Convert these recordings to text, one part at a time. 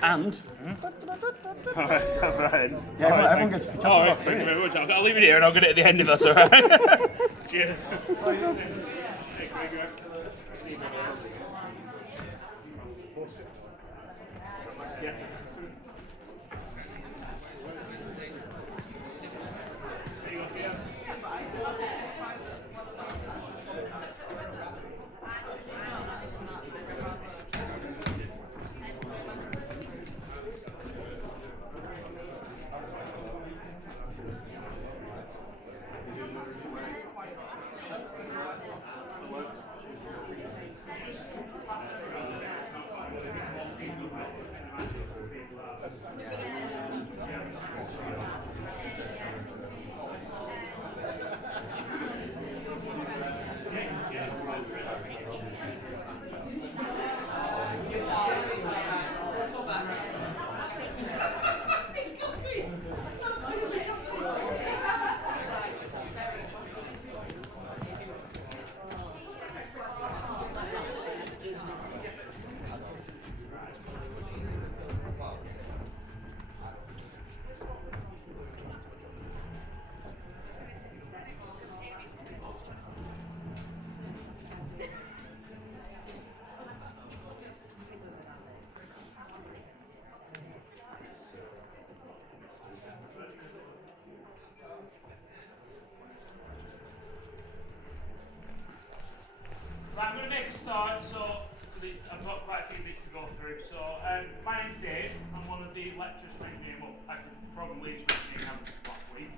And Alright, Brian. Yeah, well, everyone gets a picture. Alright, thank you very much. I'll leave it here and I'll get it at the end if that's alright. Cheers. I'm going to make a start, so I've got quite a few bits to go through. So, my name's Dave. I'm one of the lecturers for engineering. Well, actually, probably for engineering last week.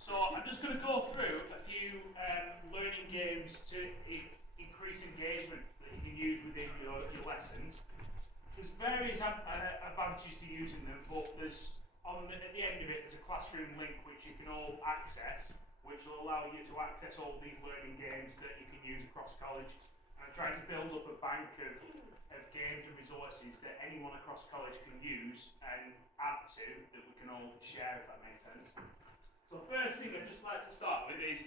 So, I'm just going to go through a few learning games to increase engagement that you can use within your lessons. There's various advantages to using them, but there's at the end of it, there's a classroom link which you can all access, which will allow you to access all these learning games that you can use across college. And I'm trying to build up a bank of games and resources that anyone across college can use and add to that we can all share, if that makes sense. So first thing I'd just like to start with is,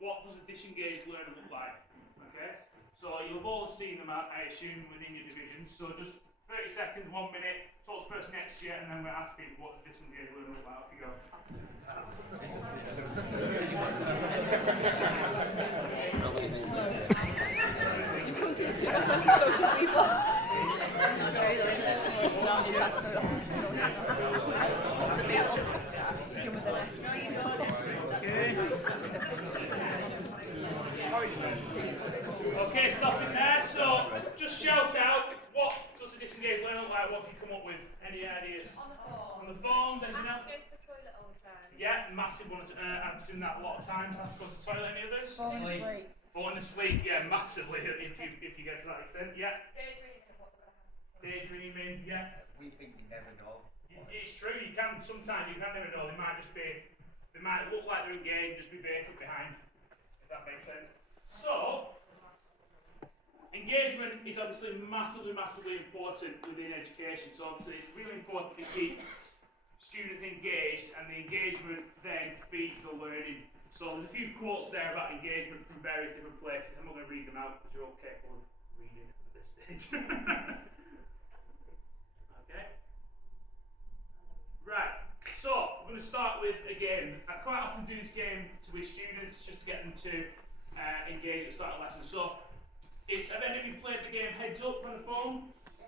what does a disengaged learner look like? Okay, so you'll have all seen them, I assume, within your divisions. So just 30 seconds, 1 minute, talk to the person next to you, and then we're asking what does disengaged learner look like. Off you go. You couldn't see too much anti-social people. It's true though, isn't it? It's not, it's actually the middle. Come with the next. Okay, stop it there. So just shout out, what does a disengaged learner look like? What have you come up with? Any ideas? On the phone. On the phones, anything else? Has to go to the toilet all the time. Yeah, massive one. I've seen that a lot of times. Has to go to the toilet. Any others? Sleep. Falling asleep, yeah, massively. If you get to that extent, yeah. Daydreaming of what we're gonna have. Daydreaming, yeah. We think you never know. It's true. You can sometimes you can never know. They might just be. They might look like they're engaged, just be vacant behind. If that makes sense. So. Engagement is obviously massively important within education. So obviously it's really important to keep students engaged, and the engagement then feeds the learning. So there's a few quotes there about engagement from various different places. I'm not going to read them out because you're all capable of reading at this stage. Okay. Right. So I'm going to start with a game. I quite often do this game with students just to get them to engage at the start of lessons. So. Have any of you played the game Heads Up on the phone?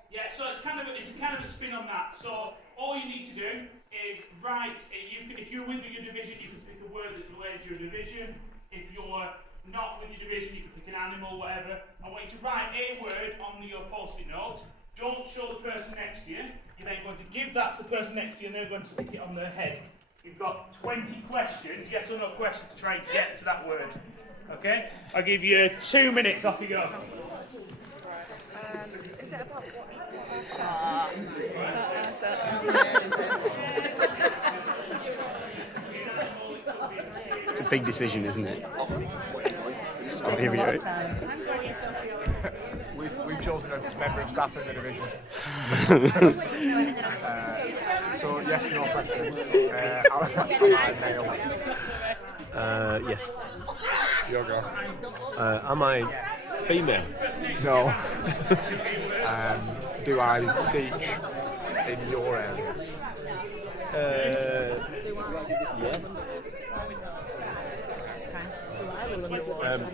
Yeah, so it's kind of a spin on that. So all you need to do is write. If you're with your division, you can pick a word that's related to your division. If you're not with your division, you can pick an animal, whatever. I want you to write a word on your post-it note. Don't show the person next to you. You're then going to give that to the person next to you, and they're going to stick it on their head. You've got 20 questions, yes or no questions, to try and get to that word. Okay, I'll give you 2 minutes. Off you go. Is it about what it's a big decision, isn't it? It's taking a lot of time. We've chosen a member of staff in the division. So yes, no question. Am I male? Yes. Your go. Am I female? No. Do I teach in your area? Yes.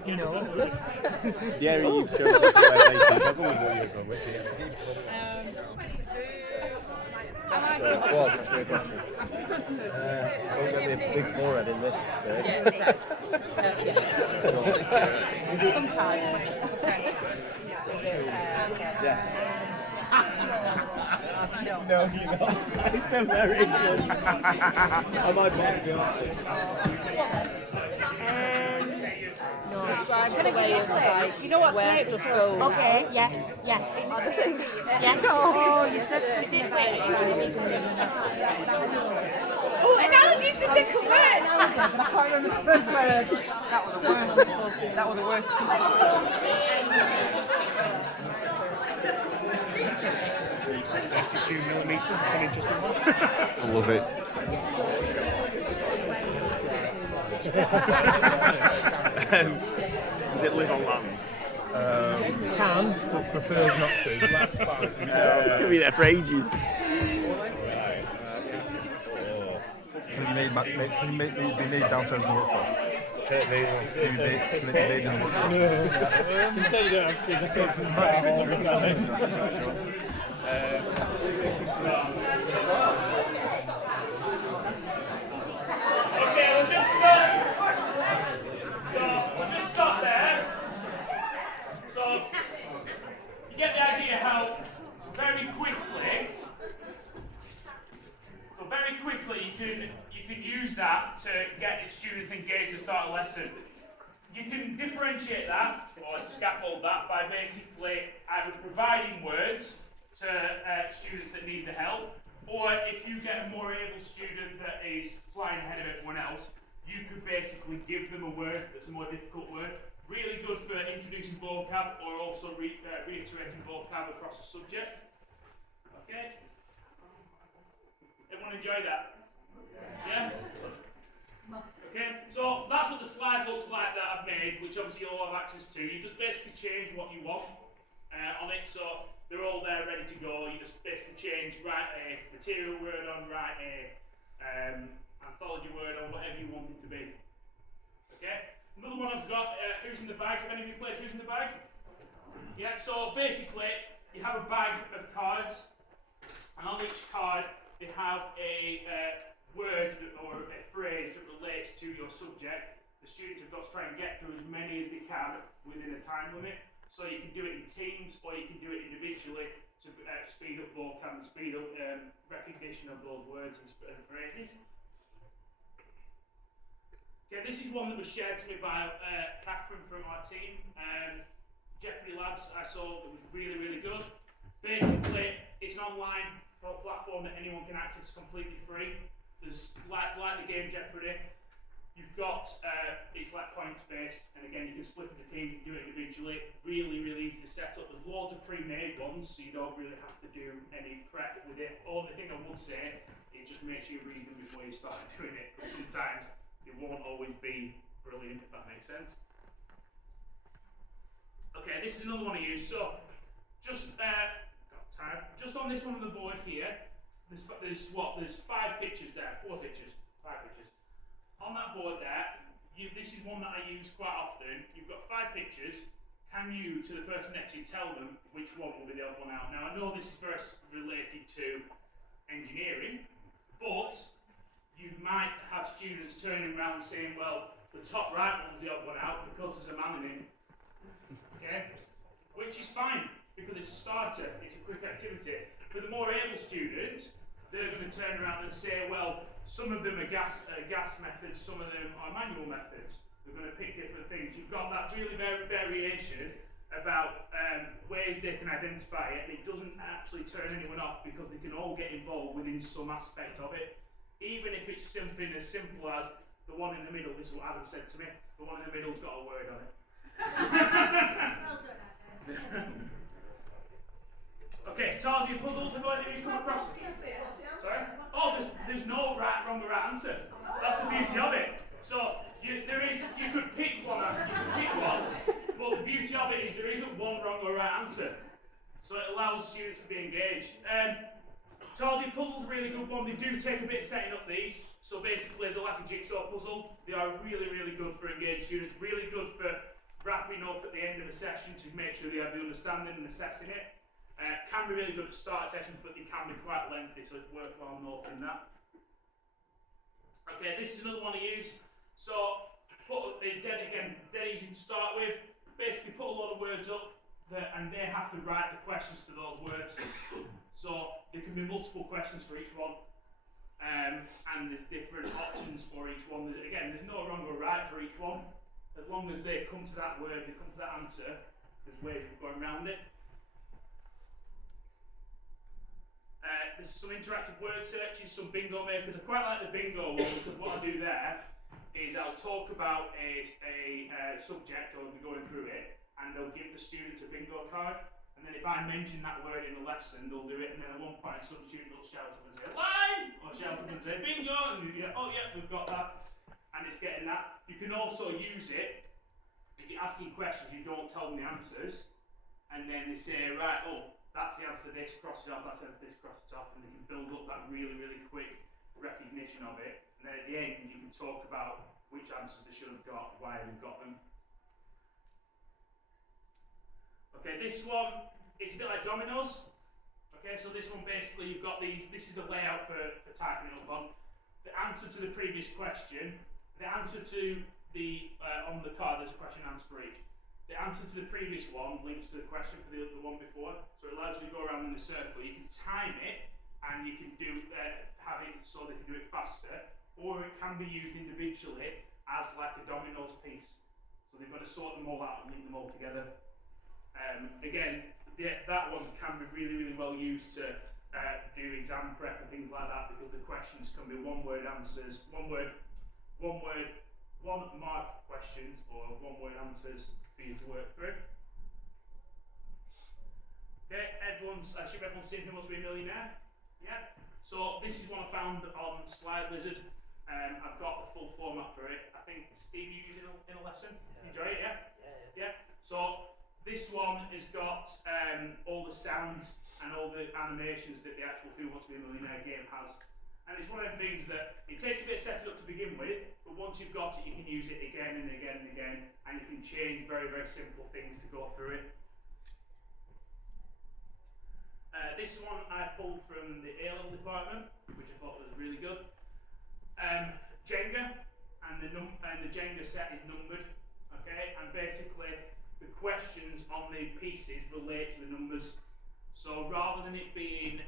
No. The area you've chosen for where they teach, I'll go with what you're going with. What? Don't get me a big forehead in this. Sometimes. Yeah. No. No, you're not. They're very good. I might back you up. Describe the way it's like, You know what where plate stuff was goes. Okay, yes. Yeah. Oh, you said something about it. Oh, analogy is the second word. I can't remember the first word. That was the worst. 52mm, it's an interesting one. I love it. Does it live on land? Can, but prefers not to. Could be there for ages. Can you be made downstairs in the workshop? Can you be made in the workshop? Okay, we'll just stop. So we'll just stop there. So you get the idea how very quickly you can use that to get the students engaged and start a lesson. You can differentiate that or scaffold that by basically either providing words to students that need the help, or if you get a more able student that is flying ahead of everyone else, you could basically give them a word that's a more difficult word. Really good for introducing vocab or also reiterating vocab across the subject. Okay? Everyone enjoy that? Yeah? Okay, so that's what the slide looks like that I've made, which obviously you'll have access to. You just basically change what you want on it, so they're all there ready to go. You just basically change, write a material word on, write a anthology word on, whatever you want it to be. Okay, another one I've got, Who's in the Bag? Have any of you played Who's in the Bag? Yeah, so basically you have a bag of cards, and on each card they have a word or a phrase that relates to your subject. The students have got to try and get through as many as they can within a time limit. So you can do it in teams or you can do it individually to speed up vocab and speed up recognition of those words and phrases. Okay, this is one that was shared to me by Catherine from our team. Jeopardy Labs I saw that was really, really good. Basically, it's an online platform that anyone can access completely free. There's like the game Jeopardy, you've got it's like points based, and again you can split the team, you can do it individually. Really, really easy to set up. There's loads of pre-made ones, so you don't really have to do any prep with it. Only thing I would say, it just makes you read them before you start doing it, because sometimes it won't always be brilliant, if that makes sense. Okay, this is another one I use. So just just on this one on the board here, there's 4 pictures there, 5 pictures. On that board there, this is one that I use quite often. You've got 5 pictures. Can you, to the person next to you, tell them which one will be the odd one out? Now I know this is very related to engineering, but you might have students turning around saying, well, the top right one's the odd one out because there's a man in it. Okay? Which is fine, because it's a starter, it's a quick activity. For the more able students, they're going to turn around and say, well, some of them are gas methods, some of them are manual methods. They're going to pick different things. You've got that really variation about ways they can identify it, and it doesn't actually turn anyone off because they can all get involved within some aspect of it. Even if it's something as simple as the one in the middle, this is what Adam said to me, the one in the middle's got a word on it. Okay, Tarsian puzzles, have you come across? Sorry? Oh, there's no wrong or right answer. That's the beauty of it. So you could pick one, but the beauty of it is there is a isn't one wrong or right answer. So it allows students to be engaged. Tarsi puzzles are a really good one. They do take a bit of setting up these. So basically they're like a jigsaw puzzle. They are really, really good for engaged students. Really good for wrapping up at the end of a session to make sure they have the understanding and assessing it. Can be really good at start sessions, but they can be quite lengthy, so it's worthwhile noting that. Okay, this is another one to use. So, dead easy to start with. Basically, put a lot of words up, and they have to write the questions to those words. So, there can be multiple questions for each one, and there's different options for each one. There's no wrong or right for each one. As long as they come to that word, they come to that answer, there's ways of going around it. There's some interactive word searches, some bingo makers. I quite like the bingo one because what I do there is I'll talk about a subject or I'll be going through it, and they'll give the students a bingo card. And then if I mention that word in the lesson, they'll do it. And then at one point, some student will shout up and say line, or shout up and say bingo, and you get, oh yeah, we've got that, and it's getting that. You can also use it if you're asking questions, you don't tell them the answers, and then they say, right, oh, that's the answer to this, cross it off, that's the answer to this, cross it off, and they can build up that really, really quick recognition of it. And then at the end, you can talk about which answers they should have got, why they've got them. Okay, this one, it's a bit like dominoes. Okay, so this one basically, you've got these, this is the layout for typing it up on. The answer to the previous question, the answer to the, on the card, there's a question and answer for each. The answer to the previous one links to the question for the one before, so it allows you to go around in a circle. You can time it, and you can do have it so they can do it faster, or it can be used individually as like a dominoes piece. So they've got to sort them all out and link them all together. Again, that one can be really, really well used to do exam prep and things like that, because the questions can be one-word answers, one mark questions, or one-word answers for you to work through. Okay, I assume everyone's seen Who Wants to Be a Millionaire? Yeah. So this is one I found on Slide Lizard. I've got the full format for it. I think Steve used it in a lesson. Yeah. Enjoy it, yeah? Yeah. So this one has got all the sounds and all the animations that the actual Who Wants to Be a Millionaire game has. And it's one of them things that it takes a bit of setting up to begin with, but once you've got it, you can use it again and again and again, and you can change very, very simple things to go through it. This one I pulled from the A-level department, which I thought was really good. Jenga, and the Jenga set is numbered, okay, and basically the questions on the pieces relate to the numbers. So rather than it being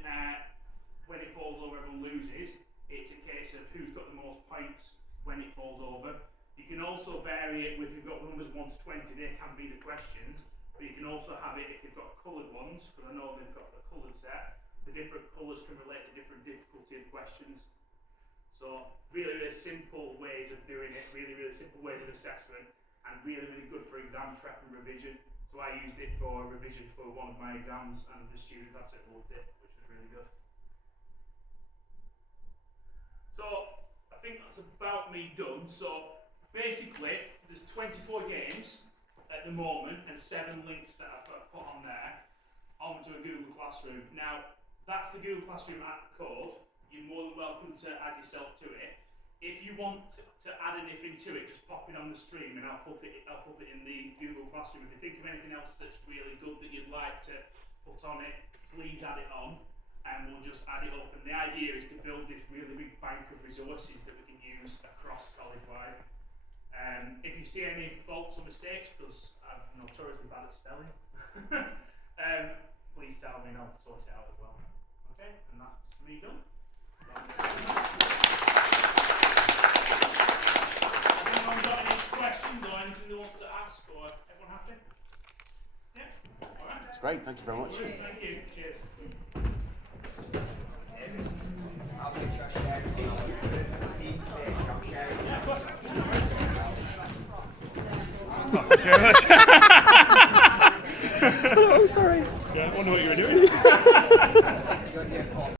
when it falls over everyone loses, it's a case of who's got the most points when it falls over. You can also vary it with, if you've got numbers 1 to 20, they can be the questions, but you can also have it if you've got coloured ones, because I know they've got the coloured set. The different colours can relate to different difficulty of questions. So really, really simple ways of doing it, really, really simple ways of assessment, and really, really good for exam prep and revision. So I used it for revision for one of my exams, and the students absolutely loved it, which was really good. So I think that's about me done. So basically, there's 24 games at the moment and 7 links that I've put on there onto a Google Classroom. Now, that's the Google Classroom app code. You're more than welcome to add yourself to it. If you want to add anything to it, just pop it on the stream and I'll put it in the Google Classroom. If you think of anything else that's really good that you'd like to put on it, please add it on, and we'll just add it up. And the idea is to build this really big bank of resources that we can use across college-wide. If you see any faults or mistakes, because I'm notoriously bad at spelling, please tell me and I'll sort it out as well. Okay, and that's me done. Anyone got any questions or anything they want to ask, or everyone happy? Yeah? Alright. That's great, thank you very much. Thank you. Cheers. Thank you very much. Oh, sorry. Yeah, I wonder what you were doing.